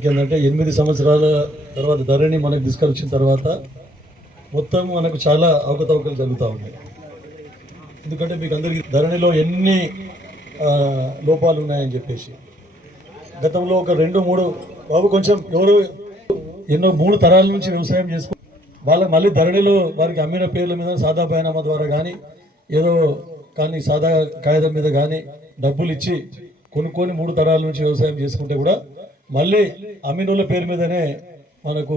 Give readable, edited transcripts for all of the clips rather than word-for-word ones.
మనకి ఏంటంటే 8 సంవత్సరాల తర్వాత ధరణి మనకు తీసుకొచ్చిన తర్వాత మొత్తం మనకు చాలా అవకతవకలు జరుగుతూ ఉన్నాయి. ఎందుకంటే మీకు అందరికీ ధరణిలో ఎన్ని లోపాలు ఉన్నాయని చెప్పేసి గతంలో ఒక 2-3 బాబు కొంచెం ఎవరు ఎన్నో 3 తరాల నుంచి వ్యవసాయం చేసుకు వాళ్ళకి మళ్ళీ ధరణిలో వారికి అమ్మిన పేర్ల మీద సాదా బైనామా ద్వారా కానీ ఏదో కానీ సాదా కాగితం మీద కానీ డబ్బులు ఇచ్చి కొనుక్కొని 3 తరాల నుంచి వ్యవసాయం చేసుకుంటే కూడా మళ్ళీ అమ్మినోళ్ళ పేరు మీదనే మనకు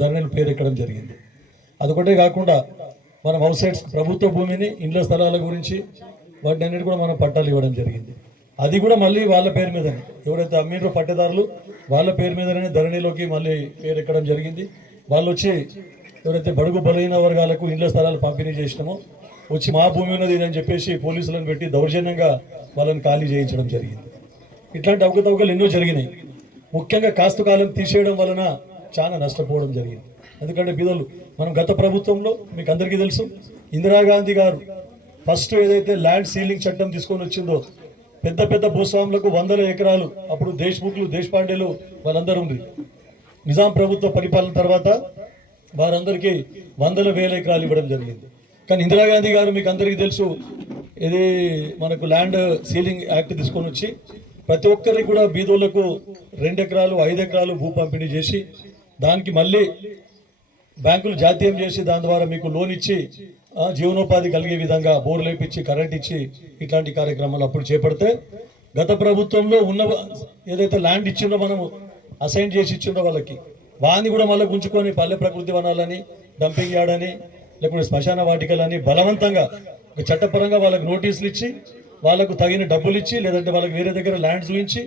ధరణిల పేరు ఎక్కడం జరిగింది. అదొకటే కాకుండా మనం హౌస్ సైడ్స్ ప్రభుత్వ భూమిని ఇండ్ల స్థలాల గురించి వాటిని అన్నిటి కూడా మనం పట్టాలు ఇవ్వడం జరిగింది. అది కూడా మళ్ళీ వాళ్ళ పేరు మీదనే ఎవరైతే అమ్మినో పట్టేదారులు వాళ్ళ పేరు మీదనే ధరణిలోకి మళ్ళీ పేరు ఎక్కడం జరిగింది. వాళ్ళు వచ్చి ఎవరైతే బడుగు బలహీన వర్గాలకు ఇండ్ల స్థలాలు పంపిణీ చేసినామో వచ్చి మా భూమి ఉన్నది అని చెప్పేసి పోలీసులను పెట్టి దౌర్జన్యంగా వాళ్ళని ఖాళీ చేయించడం జరిగింది. ఇట్లాంటి అవకతవకలు ఎన్నో జరిగినాయి. ముఖ్యంగా కాస్తు కాలం తీసేయడం వలన చాలా నష్టపోవడం జరిగింది. ఎందుకంటే బీదోళ్ళు మనం గత ప్రభుత్వంలో మీకు అందరికీ తెలుసు ఇందిరాగాంధీ గారు ఫస్ట్ ఏదైతే ల్యాండ్ సీలింగ్ చట్టం తీసుకొని వచ్చిందో పెద్ద పెద్ద భూస్వాములకు 100 ఎకరాలు అప్పుడు దేశ్ముఖ్లు దేశపాండేలు వాళ్ళందరూ ఉంది. నిజాం ప్రభుత్వ పరిపాలన తర్వాత వారందరికీ 100,000 ఎకరాలు ఇవ్వడం జరిగింది. కానీ ఇందిరాగాంధీ గారు మీకు అందరికీ తెలుసు ఇది మనకు ల్యాండ్ సీలింగ్ యాక్ట్ తీసుకొని వచ్చి ప్రతి ఒక్కరికి కూడా బీదోళ్లకు 2 ఎకరాలు 5 ఎకరాలు భూ పంపిణీ చేసి దానికి మళ్ళీ బ్యాంకులు జాతీయం చేసి దాని ద్వారా మీకు లోన్ ఇచ్చి జీవనోపాధి కలిగే విధంగా బోర్లు లేపించి కరెంట్ ఇచ్చి ఇట్లాంటి కార్యక్రమాలు అప్పుడు చేపడితే గత ప్రభుత్వంలో ఉన్న ఏదైతే ల్యాండ్ ఇచ్చిందో మనము అసైన్ చేసి ఇచ్చిందో వాళ్ళకి వాని కూడా మళ్ళీ ఉంచుకొని పల్లె ప్రకృతి వనాలని డంపింగ్ యార్డ్ అని లేకుంటే శ్మశాన వాటికలని బలవంతంగా చట్టపరంగా వాళ్ళకి నోటీసులు ఇచ్చి వాళ్ళకు తగిన డబ్బులు ఇచ్చి లేదంటే వాళ్ళకి వేరే దగ్గర ల్యాండ్ చూపించి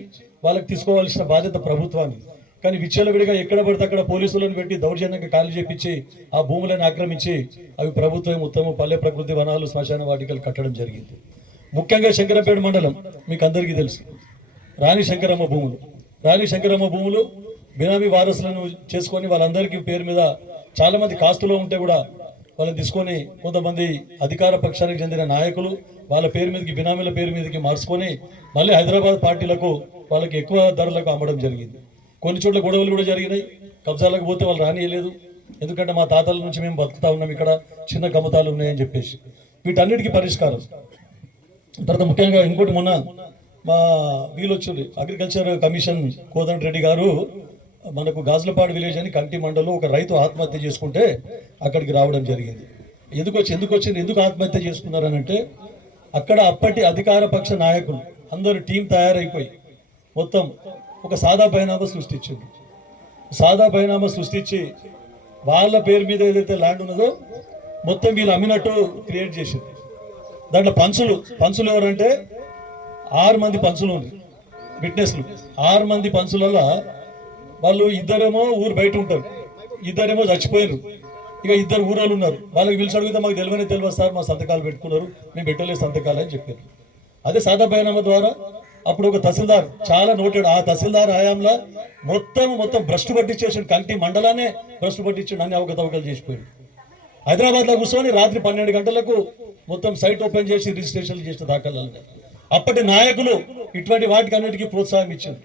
వాళ్ళకి తీసుకోవాల్సిన బాధ్యత ప్రభుత్వాన్ని. కానీ విచ్చలవిడిగా ఎక్కడ పడితే అక్కడ పోలీసులను పెట్టి దౌర్జన్యంగా ఖాళీ చేపించి ఆ భూములను ఆక్రమించి అవి ప్రభుత్వం మొత్తము పల్లె ప్రకృతి వనాలు శ్మశాన వాటికలు కట్టడం జరిగింది. ముఖ్యంగా శంకరంపేట మండలం మీకు అందరికీ తెలుసు రాణి శంకరమ్మ భూములు బినామీ వారసులను చేసుకొని వాళ్ళందరికీ పేరు మీద చాలా మంది కాస్తులో ఉంటే కూడా వాళ్ళని తీసుకొని కొంతమంది అధికార పక్షానికి చెందిన నాయకులు వాళ్ళ పేరు మీదకి బినామీల పేరు మీదకి మార్చుకొని మళ్ళీ హైదరాబాద్ పార్టీలకు వాళ్ళకి ఎక్కువ ధరలకు అమ్మడం జరిగింది. కొన్ని చోట్ల గొడవలు కూడా జరిగినాయి. కబ్జాలకు పోతే వాళ్ళు రానియలేదు. ఎందుకంటే మా తాతల నుంచి మేము బతుకుతా ఉన్నాం, ఇక్కడ చిన్న కమతాలు ఉన్నాయని చెప్పేసి వీటన్నిటికీ పరిష్కారం. తర్వాత ముఖ్యంగా ఇంకోటి మొన్న మా వీలొచ్చుంది అగ్రికల్చర్ కమిషన్ కోదండ రెడ్డి గారు మనకు గాజులపాడు విలేజ్ అని కంటి మండలం ఒక రైతు ఆత్మహత్య చేసుకుంటే అక్కడికి రావడం జరిగింది. ఎందుకు ఆత్మహత్య చేసుకున్నారనంటే అక్కడ అప్పటి అధికార పక్ష నాయకులు అందరూ టీం తయారైపోయి మొత్తం ఒక సాదా బైనామా సృష్టించి వాళ్ళ పేరు మీద ఏదైతే ల్యాండ్ ఉన్నదో మొత్తం వీళ్ళు అమ్మినట్టు క్రియేట్ చేసింది. దాంట్లో పంచులు ఎవరంటే 6 మంది పంచులు ఉంది విట్నెస్లు. 6 మంది పంచులలో వాళ్ళు ఇద్దరేమో ఊరు బయట ఉంటారు, ఇద్దరేమో చచ్చిపోయారు. ఇక 2 ఊరోళ్ళు ఉన్నారు. వాళ్ళకి పిలిచి అడిగితే మాకు తెలియదు సార్, మా సంతకాలు పెట్టుకున్నారు, మేము పెట్టలేదు సంతకాలు అని చెప్పారు. అదే సాదా బైనామా ద్వారా అప్పుడు ఒక తహసీల్దార్ చాలా నోటెడ్, ఆ తహసీల్దార్ హయాంలో మొత్తం భ్రష్టు పట్టించేసాడు, కంటి మండలాన్ని భ్రష్టు పట్టించాడు, అన్ని అవకతవకలు చేసిపోయాడు. హైదరాబాద్లో కూర్చొని రాత్రి 12 గంటలకు మొత్తం సైట్ ఓపెన్ చేసి రిజిస్ట్రేషన్లు చేసిన దాఖలు. అప్పటి నాయకులు ఇటువంటి వాటికి అన్నిటికీ ప్రోత్సాహం ఇచ్చారు.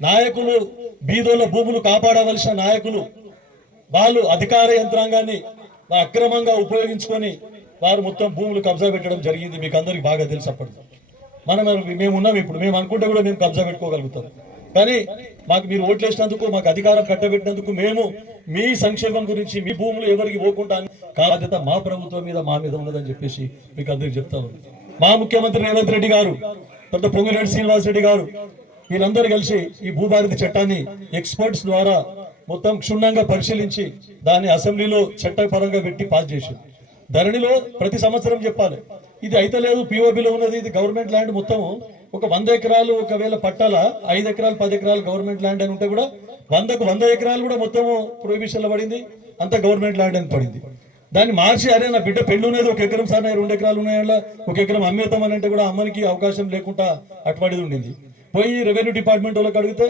నాయకులు బీదోళ్ళ భూములు కాపాడవలసిన నాయకులు వాళ్ళు అధికార యంత్రాంగాన్ని అక్రమంగా ఉపయోగించుకొని వారు మొత్తం భూములు కబ్జా పెట్టడం జరిగింది. మీకు అందరికి బాగా తెలుసు. అప్పటి మేము ఉన్నాం, ఇప్పుడు మేము అనుకుంటే కూడా మేము కబ్జా పెట్టుకోగలుగుతాం. కానీ మాకు మీరు ఓట్లు వేసినందుకు, మాకు అధికారం కట్టబెట్టినందుకు మేము మీ సంక్షేమం గురించి మీ భూములు ఎవరికి పోకుండా బాధ్యత మా ప్రభుత్వం మీద మా మీద ఉన్నదని చెప్పేసి మీకు అందరికి చెప్తా ఉంది. మా ముఖ్యమంత్రి రేవంత్ రెడ్డి గారు, తర్వాత పొంగిరెడ్డి శ్రీనివాస్ రెడ్డి గారు వీళ్ళందరూ కలిసి ఈ భూభారతి చట్టాన్ని ఎక్స్పర్ట్స్ ద్వారా మొత్తం క్షుణ్ణంగా పరిశీలించి దాన్ని అసెంబ్లీలో చట్టపరంగా పెట్టి పాస్ చేశారు. ధరణిలో ప్రతి సంవత్సరం చెప్పాలి ఇది అయితే లేదు, పిఓబిలో ఉన్నది, ఇది గవర్నమెంట్ ల్యాండ్ మొత్తం ఒక 100 ఎకరాలు ఒకవేళ పట్టాల 5 ఎకరాలు 10 ఎకరాలు గవర్నమెంట్ ల్యాండ్ అని ఉంటే కూడా 100 ఎకరాలు కూడా మొత్తం ప్రొహిబిషన్లో పడింది, అంతా గవర్నమెంట్ ల్యాండ్ అని పడింది. దాన్ని మార్చి అరే నా బిడ్డ పెళ్ళి ఉన్నది 1 ఎకరం సార్ 2 ఎకరాలు ఉన్నాయా 1 ఎకరం అమ్మేతామని అంటే కూడా అమ్మనికి అవకాశం లేకుండా అటువంటిది ఉండింది. పోయి రెవెన్యూ డిపార్ట్మెంట్ వాళ్ళకి అడిగితే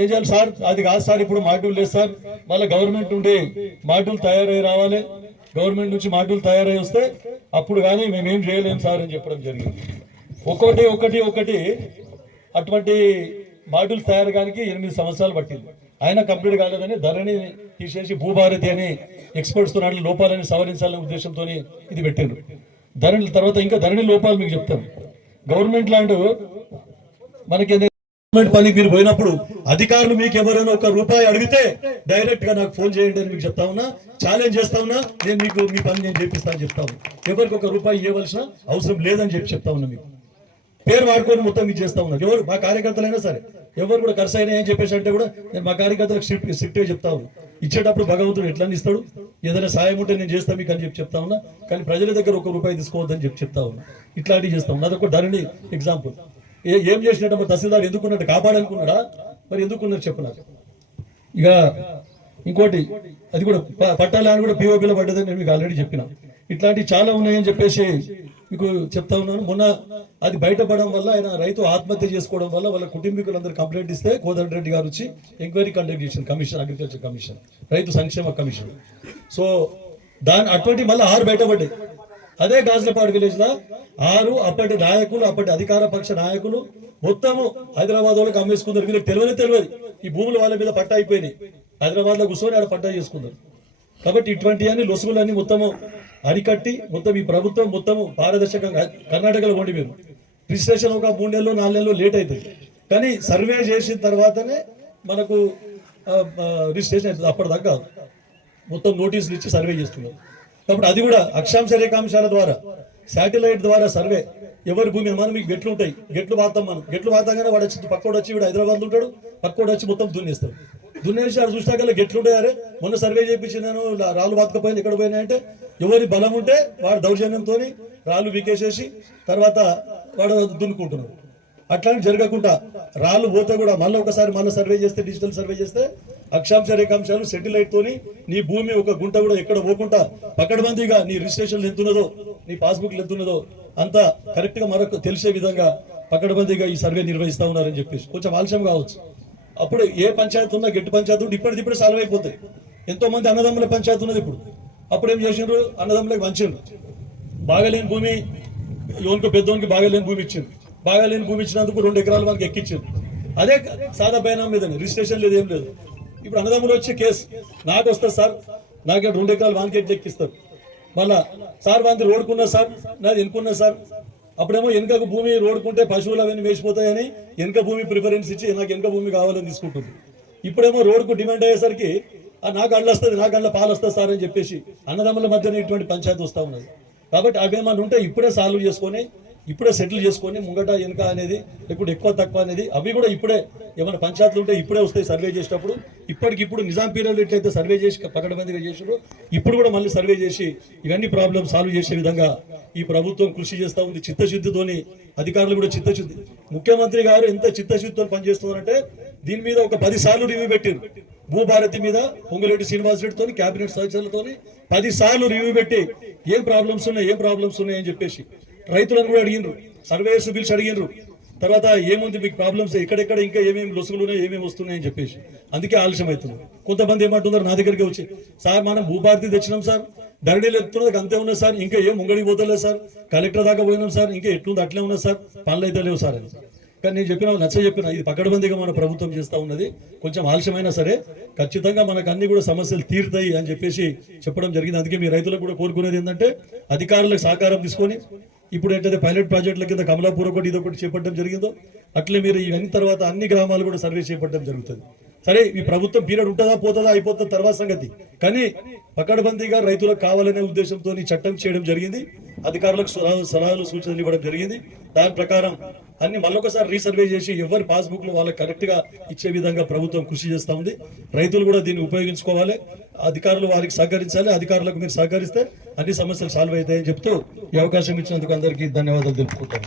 ఏం చేయాలి సార్, అది కాదు సార్, ఇప్పుడు మాడ్యూల్ లేదు సార్, మళ్ళీ గవర్నమెంట్ నుండి మాడ్యూల్ తయారై రావాలి, గవర్నమెంట్ నుంచి మాడ్యూల్ తయారై వస్తే అప్పుడు కానీ మేమేం చేయలేము సార్ అని చెప్పడం జరిగింది. ఒకటి అటువంటి మాడ్యూల్స్ తయారు కానికి 8 సంవత్సరాలు పట్టింది. ఆయన కంప్లీట్ కాలేదని ధరణి తీసేసి భూభారతి అని ఎక్స్పర్ట్స్ తో లోపాలని సవరించాలనే ఉద్దేశంతో ఇది పెట్టారు. ధరణి తర్వాత ఇంకా ధరణి లోపాలు మీకు చెప్తాను. గవర్నమెంట్ ల్యాండ్ మనకి గవర్నమెంట్ పనికి మీరు పోయినప్పుడు అధికారులు మీకు ఎవరైనా ₹1 అడిగితే డైరెక్ట్ గా నాకు ఫోన్ చేయండి అని మీకు చెప్తా ఉన్నా, ఛాలెంజ్ చేస్తా ఉన్నా. నేను మీకు మీ పని నేను చేపిస్తాను చెప్తా ఉన్నా. ఎవరికి ₹1 ఇవ్వవలసిన అవసరం లేదని చెప్తా ఉన్నా. మీకు పేరు వాడుకొని మొత్తం ఇది చేస్తా ఉన్నారు. ఎవరు మా కార్యకర్తలైనా సరే ఎవరు కూడా ఖర్చు అయినా ఏం చెప్పేసి అంటే కూడా నేను మా కార్యకర్తలకు స్ట్రిక్ట్ గా చెప్తా ఉన్నా. ఇచ్చేటప్పుడు భగవంతుడు ఎట్లా ఇస్తాడు, ఏదైనా సాయం ఉంటే నేను చేస్తా మీకు అని చెప్తా ఉన్నా. కానీ ప్రజల దగ్గర ₹1 తీసుకోవద్దని చెప్తా ఉన్నా. ఇట్లాంటివి చేస్తా ఉన్నా. అదొక ధరణి ఎగ్జాంపుల్. ఏం చేసినట్టు మరి తహసీల్దార్ ఎందుకున్నట్టు కాపాడాలనుకున్నాడా, మరి ఎందుకున్నారు చెప్పు నాకు. ఇక ఇంకోటి అది కూడా పట్టాల అని కూడా పిఓపిలో పడ్డదని నేను మీకు ఆల్రెడీ చెప్పిన. ఇట్లాంటివి చాలా ఉన్నాయని చెప్పేసి మీకు చెప్తా ఉన్నాను. మొన్న అది బయటపడడం వల్ల ఆయన రైతు ఆత్మహత్య చేసుకోవడం వల్ల వాళ్ళ కుటుంబీకులందరూ కంప్లైంట్ ఇస్తే కోదండ రెడ్డి గారు వచ్చి ఎంక్వైరీ కండక్ట్ చేసిన కమిషన్, అగ్రికల్చర్ కమిషన్, రైతు సంక్షేమ కమిషన్. సో అటువంటి మళ్ళీ 6 బయటపడ్డాయి. అదే గాజులపాడు విలేజ్ లో 6 అప్పటి నాయకులు, అప్పటి అధికార పక్ష నాయకులు మొత్తము హైదరాబాద్ వాళ్ళకి అమ్మేసుకున్నారు. వీళ్ళకి తెలియదు ఈ భూములు వాళ్ళ మీద పట్టా అయిపోయినాయి. హైదరాబాద్ లో కూర్చొని ఆడ పట్టా చేసుకున్నారు. కాబట్టి ఇటువంటి అన్ని లొసుగులన్నీ మొత్తము అరికట్టి మొత్తం ఈ ప్రభుత్వం మొత్తము పారదర్శకంగా కర్ణాటకలో ఉండి మీరు రిజిస్ట్రేషన్ ఒక 3 నెలలు 4 నెలలు లేట్ అవుతుంది. కానీ సర్వే చేసిన తర్వాతనే మనకు రిజిస్ట్రేషన్ అవుతుంది. అప్పటిదాకా మొత్తం నోటీసులు ఇచ్చి సర్వే చేస్తున్నారు. కాబట్టి అది కూడా అక్షాంశ రేఖాంశాల ద్వారా శాటిలైట్ ద్వారా సర్వే ఎవరి భూమి మనం మీకు గెట్లు ఉంటాయి, గెట్లు వాతాం మనం గెట్లు వాతాగానే వాడు వచ్చి పక్కోడు వచ్చి వీడు హైదరాబాద్ ఉంటాడు, పక్కోడు వచ్చి మొత్తం దున్నేస్తాడు. దున్నేసి ఆడు చూసినాకల్లా గెట్లు ఉంటాయారే మొన్న సర్వే చేయించినాను రాళ్ళు బాతకపోయింది ఎక్కడ పోయినాయంటే ఎవరి బలం ఉంటే వాడు దౌర్జన్యంతో రాళ్ళు వీకేసేసి తర్వాత వాడు దున్నుకుంటున్నాడు. అట్లాంటి జరగకుండా రాళ్ళు పోతే కూడా మళ్ళీ సర్వే చేస్తే డిజిటల్ సర్వే చేస్తే అక్షాంశ రేఖాంశాలు సెటిలైట్ తోని నీ భూమి ఒక గుంట కూడా ఎక్కడ పోకుండా పకడ్బందీగా నీ రిజిస్ట్రేషన్ ఎంత ఉన్నదో నీ పాస్బుక్ ఎంత ఉన్నదో అంతా కరెక్ట్ గా మరొక తెలిసే విధంగా పకడ్బందీగా ఈ సర్వే నిర్వహిస్తా ఉన్నారని చెప్పేసి కొంచెం ఆలస్యం కావచ్చు. అప్పుడు ఏ పంచాయతీ ఉన్నా గట్టి పంచాయతీ ఉంటే ఇప్పటికిప్పుడే సాల్వ్ అయిపోతాయి. ఎంతో మంది అన్నదమ్ముల పంచాయతీ ఉన్నది ఇప్పుడు. అప్పుడు ఏం చేసిండ్రు, అన్నదమ్ములకు పంచిండ్రు. బాగాలేని భూమి ఎవరికి పెద్దోనికి బాగాలేని భూమి ఇచ్చిండ్రు. బాగాలేని భూమి ఇచ్చినందుకు 2 ఎకరాలు మనకి ఎక్కించిండ్రు. అదే సాదా బైనామా మీదని రిజిస్ట్రేషన్ లేదు, ఏం లేదు. ఇప్పుడు అన్నదమ్ములు వచ్చి కేసు నాకు వస్తుంది సార్, నాకే 2 ఎకరాలు వానికి ఎక్కిస్తారు. మళ్ళా సార్ వాంతి రోడ్కున్నా సార్, నాది ఎన్నుకున్నా సార్. అప్పుడేమో వెనకకు భూమి రోడ్కుంటే పశువులు అవన్నీ వేసిపోతాయని వెనక భూమి ప్రిఫరెన్స్ ఇచ్చి నాకు వెనక భూమి కావాలని తీసుకుంటుంది. ఇప్పుడేమో రోడ్కు డిమాండ్ అయ్యేసరికి నాకు అడ్లు వస్తుంది, నాకు అడ్ల పాలు వస్తుంది సార్ అని చెప్పేసి అన్నదమ్ముల మధ్యన ఇటువంటి పంచాయతీ వస్తూ ఉన్నది. కాబట్టి అవేమన్నా ఉంటే ఇప్పుడే సాల్వ్ చేసుకొని ఇప్పుడే సెటిల్ చేసుకొని ముంగట వెనుక అనేది లేకుంటే ఎక్కువ తక్కువ అనేది అవి కూడా ఇప్పుడే ఏమైనా పంచాయతీలు ఉంటే ఇప్పుడే వస్తాయి సర్వే చేసేటప్పుడు. ఇప్పటికిప్పుడు నిజాం పీరియడ్ ఎట్లయితే సర్వే చేసి పకడ్బందీగా చేసారో ఇప్పుడు కూడా మళ్ళీ సర్వే చేసి ఇవన్నీ ప్రాబ్లమ్ సాల్వ్ చేసే విధంగా ఈ ప్రభుత్వం కృషి చేస్తూ ఉంది. చిత్తశుద్ధితోని అధికారులు కూడా చిత్తశుద్ధి. ముఖ్యమంత్రి గారు ఎంత చిత్తశుద్ధితో పనిచేస్తున్నారంటే దీని మీద ఒక 10 సార్లు రివ్యూ పెట్టారు. భూభారతి మీద పొంగులేటి శ్రీనివాస్ రెడ్డితో క్యాబినెట్ సదస్సులతో 10 సార్లు రివ్యూ పెట్టి ఏం ప్రాబ్లమ్స్ ఉన్నాయి అని చెప్పేసి రైతులను కూడా అడిగినరు, సర్వేయర్స్ పిలిచి అడిగినరు. తర్వాత ఏముంది మీకు ప్రాబ్లమ్స్, ఎక్కడెక్కడ ఇంకా ఏమేమి లొసుగులు ఉన్నాయి, ఏమేమి వస్తున్నాయని చెప్పేసి. అందుకే ఆలస్యం అవుతుంది. కొంతమంది ఏమంటున్నారు నా దగ్గరికి వచ్చి, సార్ మనం భూభారతి తెచ్చినాం సార్, ధరణిలు ఎత్తున్నది అంతే ఉన్నది సార్, ఇంకా ఏం ముంగడికి పోతలేదు సార్, కలెక్టర్ దాకా పోయినాం సార్, ఇంకా ఎట్లుంది అట్లే ఉన్నది సార్, పనులు అయితే లేవు సార్ అని. కానీ నేను చెప్పిన ఇది పకడ్బందీగా మన ప్రభుత్వం చేస్తూ ఉన్నది. కొంచెం ఆలస్యమైనా సరే ఖచ్చితంగా మనకు అన్ని కూడా సమస్యలు తీరుతాయి అని చెప్పేసి చెప్పడం జరిగింది. అందుకే మీ రైతులకు కూడా కోరుకునేది ఏంటంటే అధికారులకు సహకారం తీసుకొని ఇప్పుడు ఏంటంటే పైలట్ ప్రాజెక్టుల కింద కమలాపూర్ ఒకటి ఇదొకటి చేపట్టడం జరిగిందో అట్లే మీరు ఇవన్నీ తర్వాత అన్ని గ్రామాలు కూడా సర్వే చేపట్టడం జరుగుతుంది. సరే ఈ ప్రభుత్వం పీరియడ్ ఉంటుందా పోతుందా అయిపోతుంది తర్వాత సంగతి. కానీ పకడ్బందీగా రైతులకు కావాలనే ఉద్దేశంతో చట్టం చేయడం జరిగింది. అధికారులకు సలహాలు సూచనలు ఇవ్వడం జరిగింది. దాని ప్రకారం అన్ని మళ్ళొకసారి రీసర్వే చేసి ఎవరి పాస్బుక్ లో వాళ్ళకి కరెక్ట్ గా ఇచ్చే విధంగా ప్రభుత్వం కృషి చేస్తూ ఉంది. రైతులు కూడా దీన్ని ఉపయోగించుకోవాలి, అధికారులు వారికి సహకరించాలి. అధికారులకు మీరు సహకరిస్తే అన్ని సమస్యలు సాల్వ్ అవుతాయని చెప్తూ ఈ అవకాశం ఇచ్చినందుకు అందరికీ ధన్యవాదాలు తెలుపుకుంటాను.